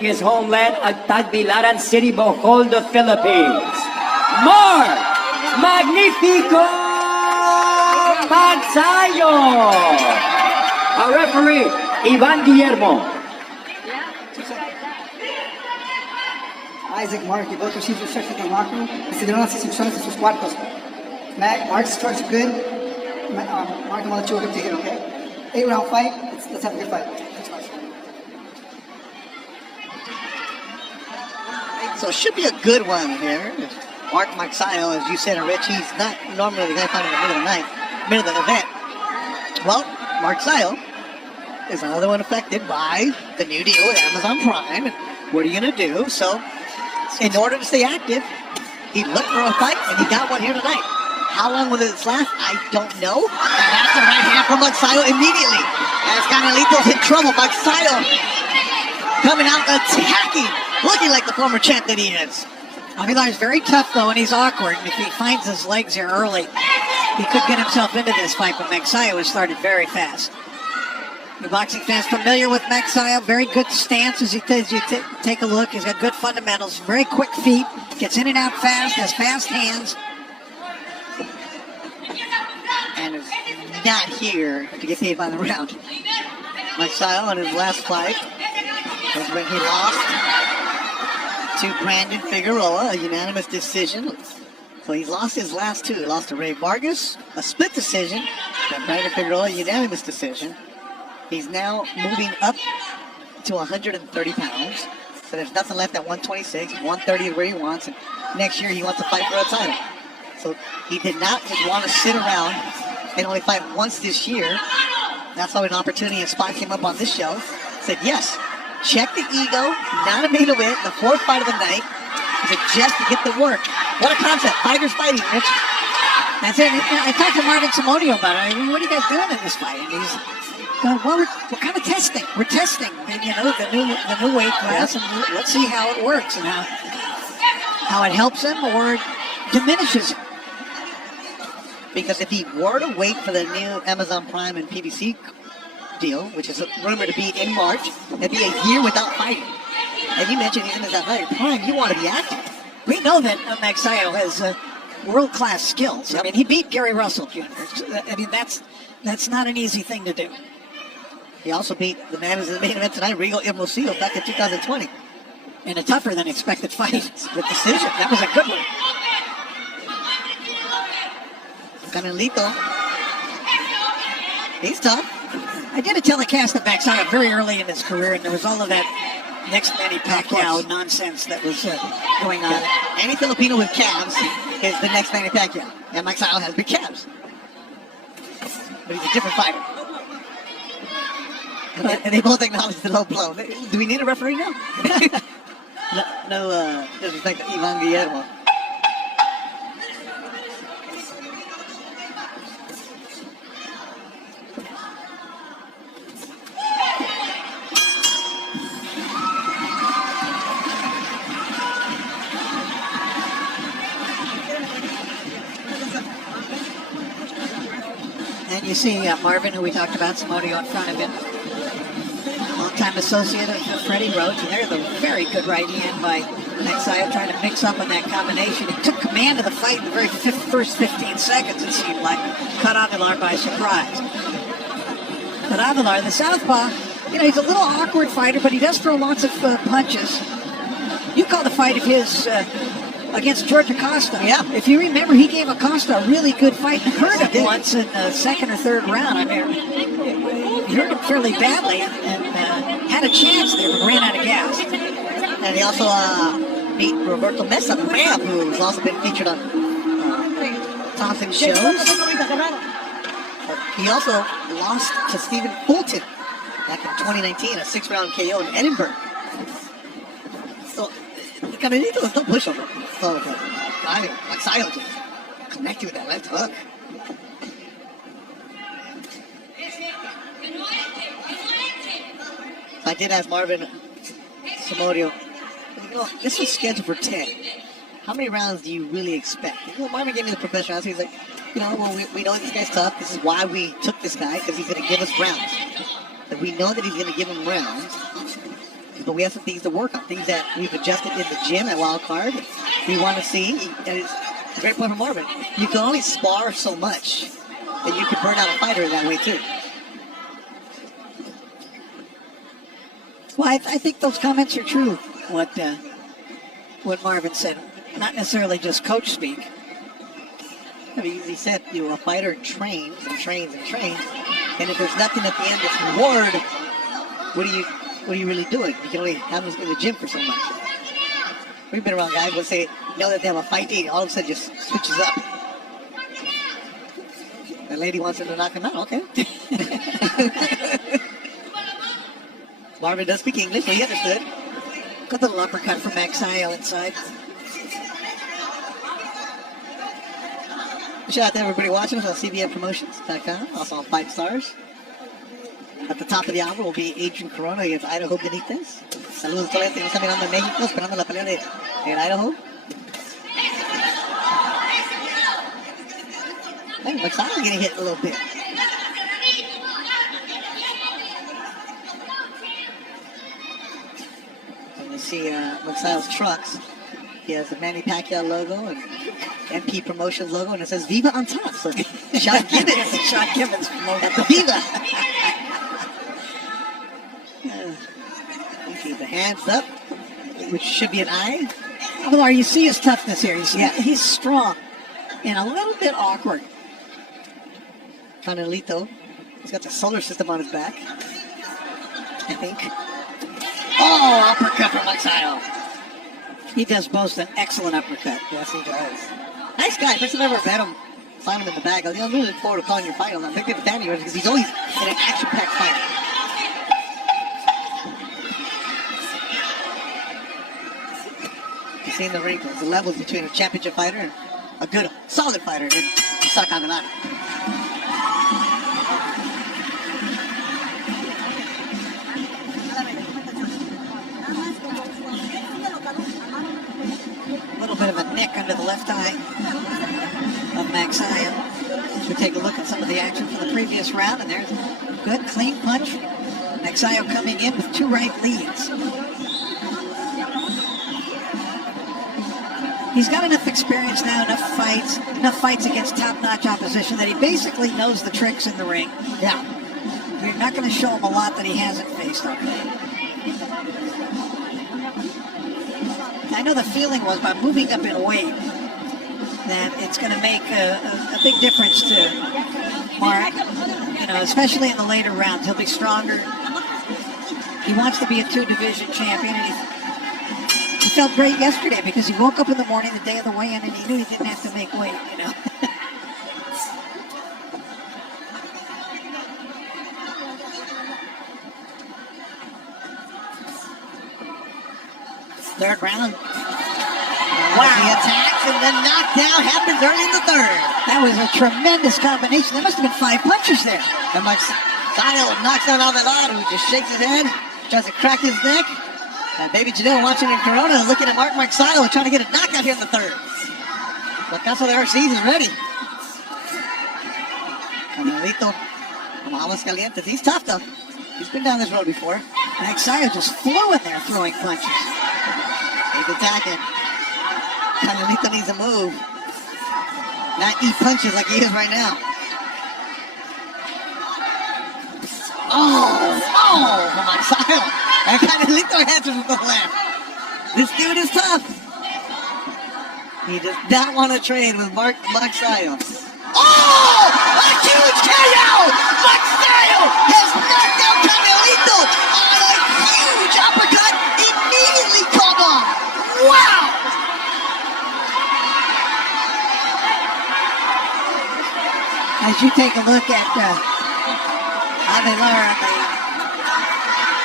his homeland at Tagbilaran City, Bohol, the Philippines. Mark Magnifico Magsayo. Our referee, Ivan Guillermo. Isaac, Mark, you both received instructions from the locker room. Recibieron las instrucciones en sus cuartos. Mark's instructions good. Mark, I'm going to let you look to hit, okay? 8-round fight. Let's have a good fight. So it should be a good one here. Mark Magsayo, as you said, and Rich, he's not normally the guy fighting in the middle of the night, middle of the event. Well, Magsayo is another one affected by the new deal with Amazon Prime. And what are you going to do? So, in order to stay active, he looked for a fight, and he got one here tonight. How long will this last? I don't know. And that's the right hand from Magsayo immediately. As Canelito's in trouble. Magsayo coming out attacking, looking like the former champ that he is. Avelar is very tough, though, and he's awkward. And if he finds his legs here early, he could get himself into this fight, but Magsayo has started very fast. The boxing fans familiar with Magsayo. Very good stance as you take a look. He's got good fundamentals, very quick feet, gets in and out fast, has fast hands. And is not here to get paid by the round. Magsayo in his last fight was when he lost to Brandon Figueroa, a unanimous decision. So he's lost his last two. He lost to Ray Vargas, a split decision, and Brandon Figueroa, a unanimous decision. He's now moving up to 130 pounds. So there's nothing left at 126. 130 is where he wants. And next year he wants to fight for a title. So he did not just want to sit around and only fight once this year. That's how an opportunity and spot came up on this show. Said, yes, check the ego, not a main event, the fourth fight of the night. He said, just to get the work. What a concept. Fighters fighting, Rich. That's it. I talked to Marvin Samodio about it. I mean, what are you guys doing in this fight? And he's going, well, we're kind of testing. We're testing, you know, the new weight class, and let's see how it works and how it helps him or diminishes him. Because if he were to wait for the new Amazon Prime and PBC deal, which is rumored to be in March, it'd be a year without fighting. And you mentioned he's in his athletic prime. You want to be active. We know that Magsayo has world-class skills. Yep. I mean, he beat Gary Russell Jr. I mean, that's not an easy thing to do. He also beat the man who's in the main event tonight, Rigo Hermosillo, back in 2020. In a tougher than expected fight. Split decision. That was a good one. Canelito. He's tough. I did a telecast of Magsayo very early in his career, and there was all of that next Manny Pacquiao nonsense that was going on. Any Filipino with calves is the next Manny Pacquiao. And Magsayo has big calves. But he's a different fighter. And they both acknowledge the low blow. Do we need a referee now? no disrespect to Ivan Guillermo. And you see Marvin, who we talked about, Samodio in front of him. Longtime associate of Freddie Roach, and there's a very good right hand by Magsayo trying to mix up on that combination. He took command of the fight in the very first 15 seconds, it seemed like. Caught Avelar by surprise. But Avelar, the southpaw, you know, he's a little awkward fighter, but he does throw lots of punches. You called the fight of his against George Acosta. Yeah. If you remember, he gave Acosta a really good fight and hurt him once in the second or third round. I mean, he hurt him fairly badly and had a chance there, but ran out of gas. And he also beat Roberto Mesa, the Ram, who's also been featured on Thompson shows. But he also lost to Stephen Fulton back in 2019, a 6-round KO in Edinburgh. So, Canelito was no pushover. So, Magsayo just connected with that left hook. I did ask Marvin Samodio, you know, this was scheduled for 10. How many rounds do you really expect? You know, Marvin gave me the professional answer. He's like, you know, well, we know this guy's tough. This is why we took this guy, because he's going to give us rounds. But we know that he's going to give him rounds. but we have some things to work on, things that we've adjusted in the gym at Wild Card. We want to see, and it's a great point from Marvin. You can only spar so much that you can burn out a fighter that way too. Well, I think those comments are true. What Marvin said, not necessarily just coach speak. I mean, he said, you know, a fighter trains and trains and trains, and if there's nothing at the end that's reward, what are you really doing? You can only have them in the gym for so much. We've been around guys who say, know that they have a fight date, all of a sudden just switches up. The lady wants him to knock him out, okay. Marvin does speak English, so he understood. Good little uppercut from Magsayo inside. Shout out to everybody watching us on CBNPromotions.com, also on 5 Stars. At the top of the hour will be Adrian Corona against Idaho Benitez. Saludos a toda la gente que nos está mirando en México, esperando la pelea de Idaho. Hey, Magsayo getting hit a little bit. And you see Magsayo's trucks. He has the Manny Pacquiao logo and MP Promotions logo, and it says Viva on top. So Sean Gibbons. Sean Gibbons At the Viva. Okay, the hands up, which should be an eye. Avelar, you see his toughness here. Yeah. He's strong and a little bit awkward. Canelito, he's got the solar system on his back, I think. Oh, uppercut from Magsayo. He does boast an excellent uppercut. Yes, he does. Nice guy. First time I ever met him, find him in the bag. I'm really looking forward to calling your fight. I'm thinking of Danny because he's always in an action-packed fight. You've seen the wrinkles, the levels between a championship fighter and a good, solid fighter in Avelar. A little bit of a nick under the left eye of Magsayo. We take a look at some of the action from the previous round, and there's a good, clean punch. Magsayo coming in with 2 right leads. He's got enough experience now, enough fights against top-notch opposition that he basically knows the tricks in the ring. Yeah. You're not going to show him a lot that he hasn't faced already. I know the feeling was by moving up in weight that it's going to make a big difference to Mark, you know, especially in the later rounds. He'll be stronger. He wants to be a 2-division champion, and he felt great yesterday because he woke up in the morning, the day of the weigh-in, and he knew he didn't have to make weight, you know. Third round. Wow. He attacks and then knockdown happens early in the third. That was a tremendous combination. There must have been 5 punches there. And Magsayo knocks down Avelar, who just shakes his head, tries to crack his neck. And Baby Janelle watching in Corona, looking at Magsayo, trying to get a knockout here in the third. La Casa de Arces is ready. Canelito from Aguas Calientes. He's tough though. He's been down this road before. Magsayo just flew in there throwing punches. He's attacking. Canelito needs a move. Not eat punches like he is right now. Oh, from Magsayo. And Canelito answers with the left. This dude is tough. He does not want to trade with Magsayo. Oh! A huge KO! Magsayo has knocked out Canelito on a huge uppercut, immediately called off. Wow! As you take a look at Avelar on the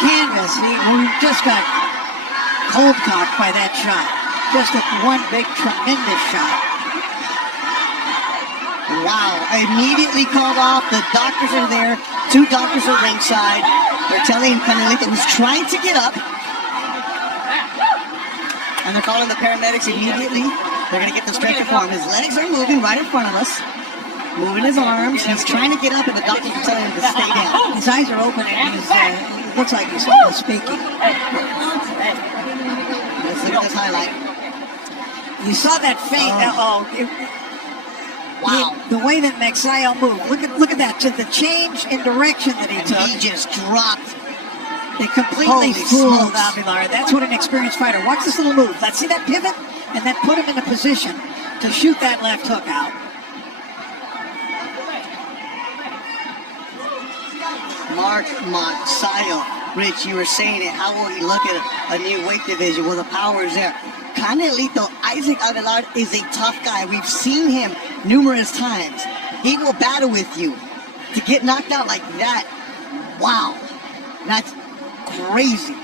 canvas, he just got cold cocked by that shot. Just one big, tremendous shot. Wow, immediately called off. The doctors are there. 2 doctors are ringside. They're telling Canelito, who's trying to get up. And they're calling the paramedics immediately. They're going to get the stretcher for him. His legs are moving right in front of us. Moving his arms. He's trying to get up, and the doctors are telling him to stay down. His eyes are open, and he looks like he's speaking. highlight. You saw that feint. Wow. The way that Magsayo moved. Look at that. To the change in direction that he And took. he just dropped. They completely Holy fooled smokes. Avelar. That's what an experienced fighter. Watch this little move. Let's see that pivot, and then put him in a position to shoot that left hook out. Mark Magsayo. Rich, you were saying it. How will he look at a new weight division? Well, the power is there. Canelito, Isaac Avelar is a tough guy. We've seen him numerous times. He will battle with you. To get knocked out like that, wow. That's crazy.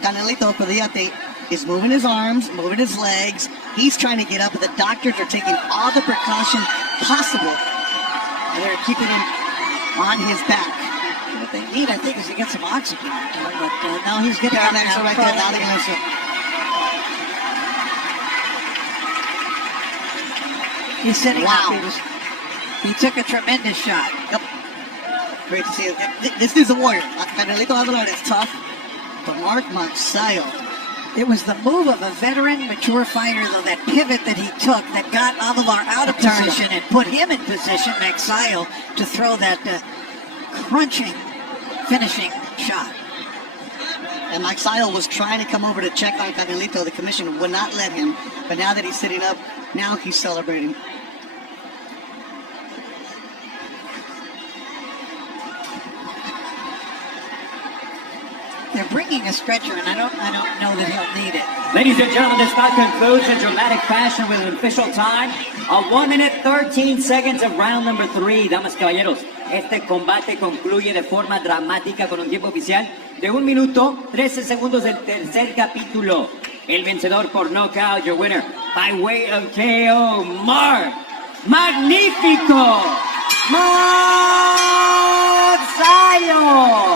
Canelito Codiate is moving his arms, moving his legs. He's trying to get up, but the doctors are taking all the precaution possible. And they're keeping him on his back. What they need, I think, is to get some oxygen. But now he's getting up Next now. right there, now they're gonna show. He's sitting Wow. up. He took a tremendous shot. Yep. Great to see it. This dude's a warrior. Canelito Avelar is tough, but Mark Magsayo. It was the move of a veteran, mature fighter, though, that pivot that he took that got Avelar out of position and put him in position, Magsayo, to throw that crunching, finishing shot. And Magsayo was trying to come over to check on Canelito. The commission would not let him. But now that he's sitting up, now he's celebrating. They're bringing a stretcher, and I don't know that he'll need it. Ladies and gentlemen, this bout concludes in dramatic fashion with an official time of 1 minute 13 seconds of round number 3. Damas y caballeros, este combate concluye de forma dramática con un tiempo oficial de 1 minuto 13 segundos del tercer capítulo. El vencedor por knockout, your winner by way of KO, Mark Magnífico Magsayo.